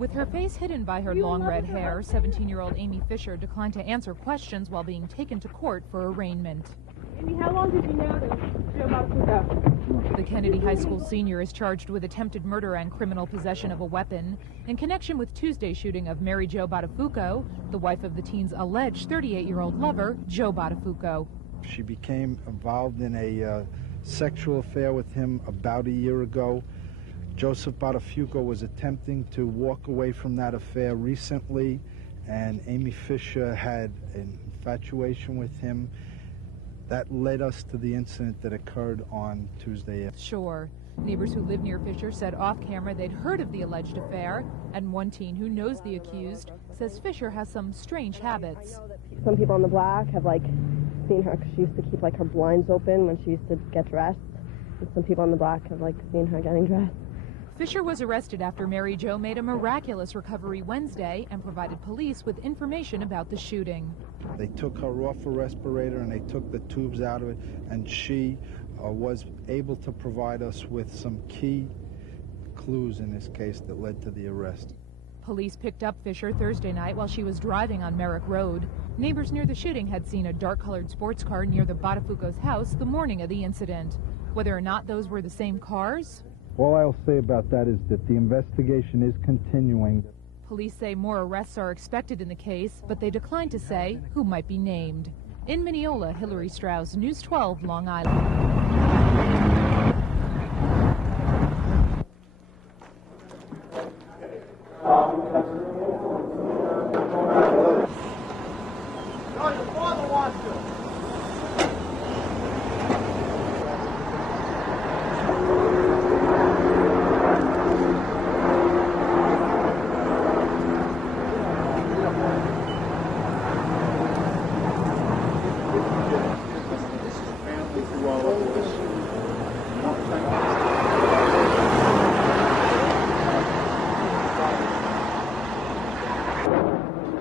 With her face hidden by her long red hair, 17-year-old Amy Fisher declined to answer questions while being taken to court for arraignment. Amy, how long did you know Joe Buttafuoco? The Kennedy High School senior is charged with attempted murder and criminal possession of a weapon in connection with Tuesday's shooting of Mary Jo Buttafuoco, the wife of the teen's alleged 38-year-old lover, Joe Buttafuoco. She became involved in a sexual affair with him about a year ago. Joseph Buttafuoco was attempting to walk away from that affair recently, and Amy Fisher had an infatuation with him. That led us to the incident that occurred on Tuesday. Sure. Neighbors who live near Fisher said off-camera they'd heard of the alleged affair, and one teen who knows the accused says Fisher has some strange habits. Some people on the block have, seen her because she used to keep, her blinds open when she used to get dressed. And some people on the block have, seen her getting dressed. Fisher was arrested after Mary Jo made a miraculous recovery Wednesday and provided police with information about the shooting. They took her off a respirator and they took the tubes out of it, and she was able to provide us with some key clues in this case that led to the arrest. Police picked up Fisher Thursday night while she was driving on Merrick Road. Neighbors near the shooting had seen a dark-colored sports car near the Buttafuoco's house the morning of the incident. Whether or not those were the same cars? All I'll say about that is that the investigation is continuing. Police say more arrests are expected in the case, but they declined to say who might be named. In Mineola, Hillary Strauss, News 12, Long Island.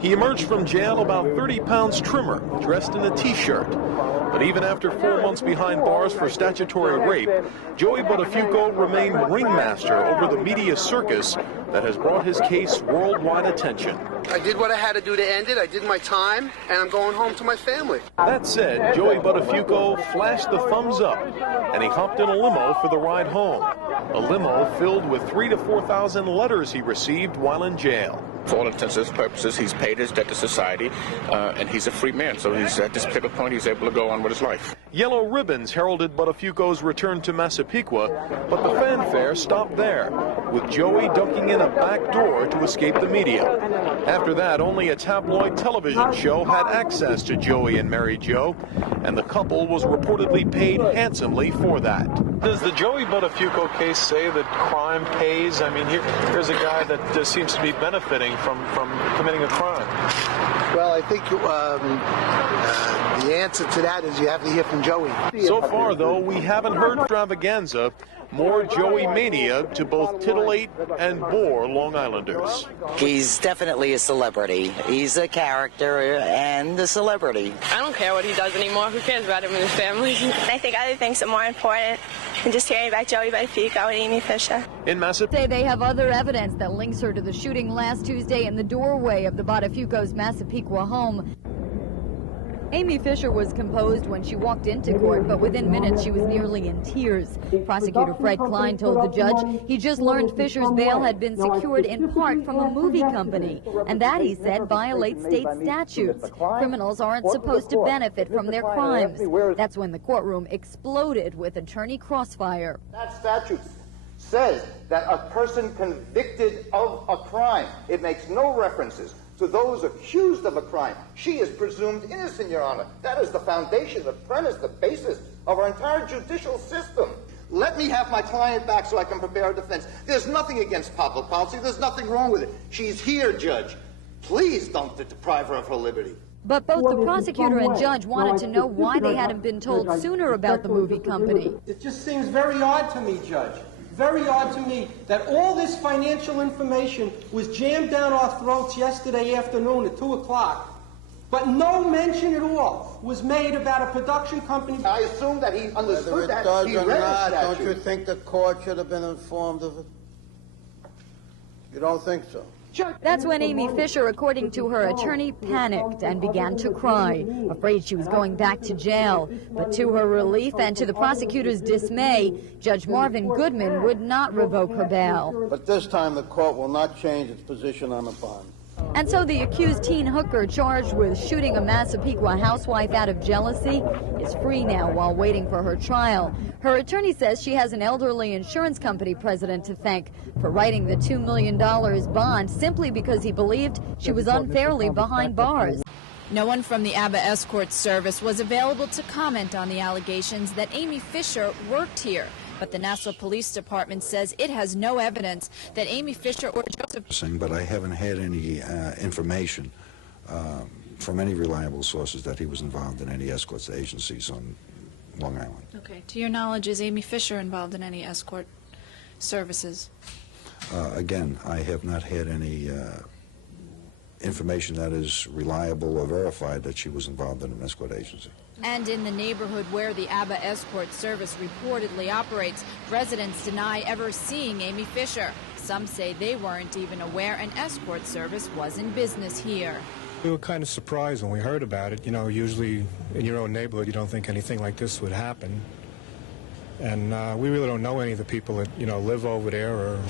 He emerged from jail about 30 pounds trimmer, dressed in a T-shirt. But even after 4 months behind bars for statutory rape, Joey Buttafuoco remained ringmaster over the media circus that has brought his case worldwide attention. I did what I had to do to end it. I did my time, and I'm going home to my family. That said, Joey Buttafuoco flashed the thumbs up, and he hopped in a limo for the ride home. A limo filled with 3,000 to 4,000 letters he received while in jail. For all intents and purposes, he's paid his debt to society, and he's a free man. So he's at this particular point, he's able to go on with his life. Yellow ribbons heralded Buttafuoco's return to Massapequa, but the fanfare stopped there, with Joey ducking in a back door to escape the media. After that, only a tabloid television show had access to Joey and Mary Jo, and the couple was reportedly paid handsomely for that. Does the Joey Buttafuoco case say that crime pays? I mean, here's a guy that seems to be benefiting from committing a crime. Well, I think the answer to that is you have to hear from Joey. So far, though, we haven't heard extravaganza, more Joey mania to both titillate and bore Long Islanders. He's definitely a celebrity. He's a character and a celebrity. I don't care what he does anymore. Who cares about him and his family? I think other things are more important than just hearing about Joey Buttafuoco and Amy Fisher. In Massapequa, say they have other evidence that links her to the shooting last Tuesday in the doorway of the Buttafuoco's Massapequa home. Amy Fisher was composed when she walked into court, but within minutes she was nearly in tears. Prosecutor Fred Klein told the judge he just learned Fisher's bail had been secured in part from a movie company, and that, he said, violates state statutes. Criminals aren't supposed to benefit from their crimes. That's when the courtroom exploded with attorney crossfire. That statute says that a person convicted of a crime, it makes no references to those accused of a crime. She is presumed innocent, Your Honor. That is the foundation, the premise, the basis of our entire judicial system. Let me have my client back so I can prepare a defense. There's nothing against public policy. There's nothing wrong with it. She's here, Judge. Please don't deprive her of her liberty. But both the prosecutor and judge wanted to know why they hadn't been told sooner about the movie company. It just seems very odd to me, Judge. Very odd to me that all this financial information was jammed down our throats yesterday afternoon at 2 o'clock, but no mention at all was made about a production company. I assume that he understood that. Does he or read not, the don't you think the court should have been informed of it? You don't think so? That's when Amy Fisher, according to her attorney, panicked and began to cry, afraid she was going back to jail. But to her relief and to the prosecutor's dismay, Judge Marvin Goodman would not revoke her bail. But this time the court will not change its position on the bond. And so the accused teen hooker charged with shooting a Massapequa housewife out of jealousy is free now while waiting for her trial. Her attorney says she has an elderly insurance company president to thank for writing the $2 million bond simply because he believed she was unfairly behind bars. No one from the ABBA escort service was available to comment on the allegations that Amy Fisher worked here. But the Nassau Police Department says it has no evidence that Amy Fisher or Joseph... But I haven't had any information from any reliable sources that he was involved in any escort agencies on Long Island. Okay. To your knowledge, is Amy Fisher involved in any escort services? Again, I have not had any information that is reliable or verified that she was involved in an escort agency. And in the neighborhood where the ABBA escort service reportedly operates, residents deny ever seeing Amy Fisher. Some say they weren't even aware an escort service was in business here. We were kind of surprised when we heard about it. You know, usually in your own neighborhood you don't think anything like this would happen. And we really don't know any of the people that, you know, live over there or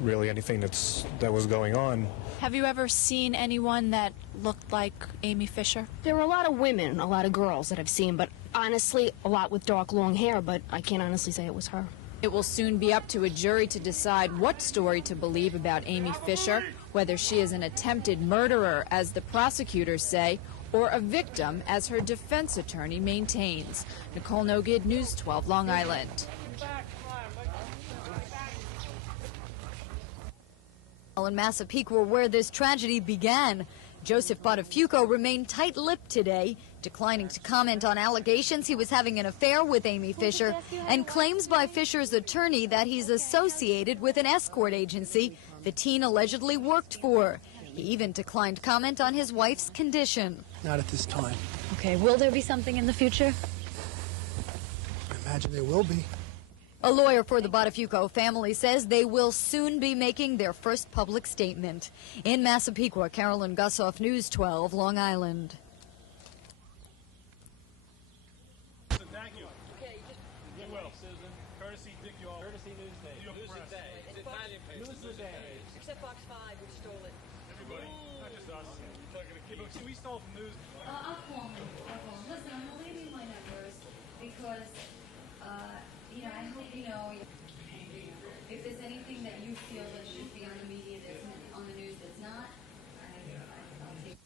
really anything that was going on. Have you ever seen anyone that looked like Amy Fisher? There were a lot of women, a lot of girls that I've seen, but honestly, a lot with dark, long hair, but I can't honestly say it was her. It will soon be up to a jury to decide what story to believe about Amy Fisher, whether she is an attempted murderer, as the prosecutors say, or a victim, as her defense attorney maintains. Nicole Nogid, News 12, Long Island. In Massapequa, where this tragedy began, Joseph Buttafuoco remained tight-lipped today, declining to comment on allegations he was having an affair with Amy Fisher and claims by Fisher's attorney that he's associated with an escort agency the teen allegedly worked for. He even declined comment on his wife's condition. Not at this time. Okay, will there be something in the future? I imagine there will be. A lawyer for the Buttafuoco family says they will soon be making their first public statement. In Massapequa, Carolyn Gussoff, News 12, Long Island. Thank you. Okay, you will. Susan, courtesy Dick, you all. Courtesy Newsday. Newsday. It's Italian paper. Newsday. Except Fox 5, which stole it. Everybody, not just us. We stole from News. I'll call him. Listen, I'm leaving my numbers because, you know, I hope you know if there's anything that you feel that should be on the media that's on the news that's not, I'll take.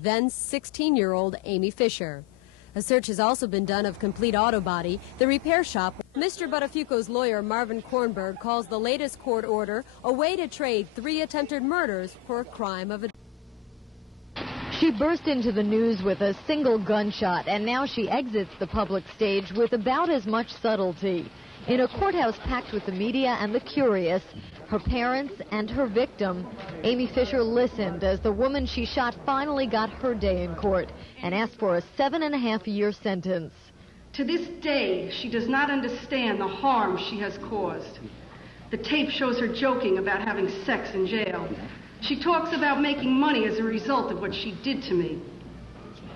Then 16-year-old Amy Fisher. A search has also been done of Complete Auto Body, the repair shop. Mr. Buttafuoco's lawyer, Marvin Kornberg, calls the latest court order a way to trade 3 attempted murders for a crime of She burst into the news with a single gunshot, and now she exits the public stage with about as much subtlety. In a courthouse packed with the media and the curious, her parents and her victim, Amy Fisher listened as the woman she shot finally got her day in court and asked for a 7.5-year sentence. To this day, she does not understand the harm she has caused. The tape shows her joking about having sex in jail. She talks about making money as a result of what she did to me.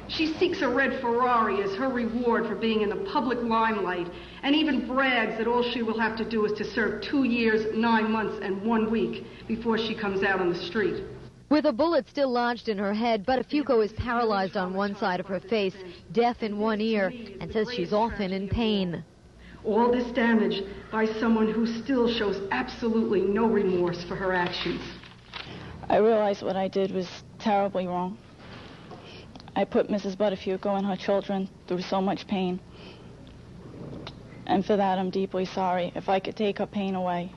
She seeks a red Ferrari as her reward for being in the public limelight, and even brags that all she will have to do is to serve 2 years, 9 months, and 1 week before she comes out on the street. With a bullet still lodged in her head, Buttafuoco is paralyzed on one side of her face, deaf in one ear, and says she's often in pain. All this damage by someone who still shows absolutely no remorse for her actions. I realized what I did was terribly wrong. I put Mrs. Buttafuoco and her children through so much pain. And for that, I'm deeply sorry. If I could take her pain away,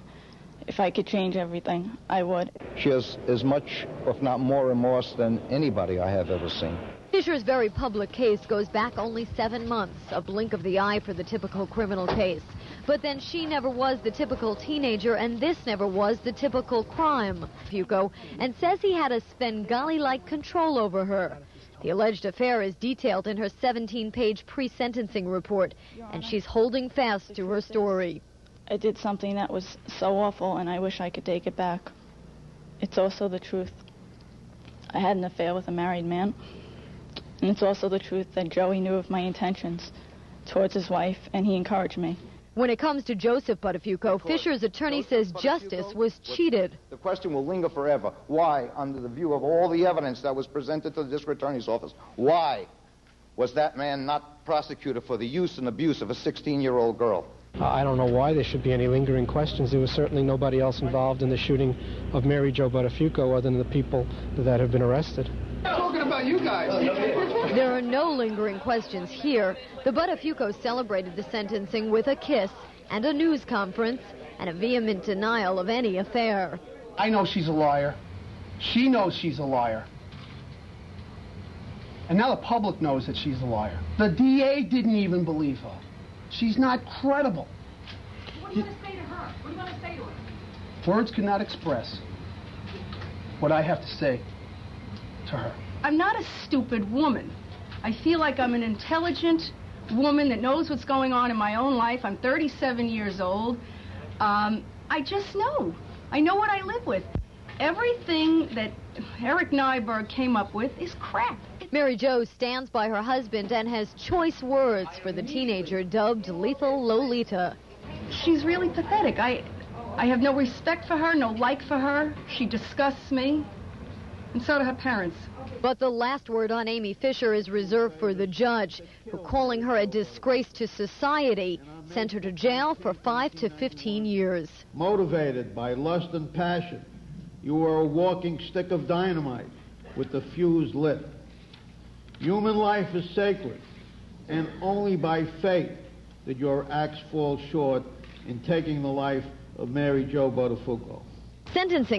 if I could change everything, I would. She has as much, if not more, remorse than anybody I have ever seen. Fisher's very public case goes back only 7 months, a blink of the eye for the typical criminal case. But then she never was the typical teenager, and this never was the typical crime, Buttafuoco, and says he had a Svengali-like control over her. The alleged affair is detailed in her 17-page pre-sentencing report, and she's holding fast to her story. I did something that was so awful, and I wish I could take it back. It's also the truth. I had an affair with a married man. And it's also the truth that Joey knew of my intentions towards his wife, and he encouraged me. When it comes to Joseph Buttafuoco, Fisher's attorney says justice was cheated. The question will linger forever. Why, under the view of all the evidence that was presented to the district attorney's office, why was that man not prosecuted for the use and abuse of a 16-year-old girl? I don't know why there should be any lingering questions. There was certainly nobody else involved in the shooting of Mary Jo Buttafuoco other than the people that have been arrested. Talking about you guys. There are no lingering questions here. The Buttafuocos celebrated the sentencing with a kiss and a news conference and a vehement denial of any affair. I know she's a liar. She knows she's a liar. And now the public knows that she's a liar. The DA didn't even believe her. She's not credible. What do you want to say to her? What do you want to say to her? Words cannot express what I have to say to her. I'm not a stupid woman. I feel like I'm an intelligent woman that knows what's going on in my own life. I'm 37 years old. I just know. I know what I live with. Everything that Eric Nyberg came up with is crap. Mary Jo stands by her husband and has choice words for the teenager dubbed Lethal Lolita. She's really pathetic. I have no respect for her, no like for her. She disgusts me, and so do her parents. But the last word on Amy Fisher is reserved for the judge, who, calling her a disgrace to society, sent her to jail for 5 to 15 years. Motivated by lust and passion, you are a walking stick of dynamite with the fuse lit. Human life is sacred, and only by fate did your acts fall short in taking the life of Mary Jo Buttafuoco. Sentencing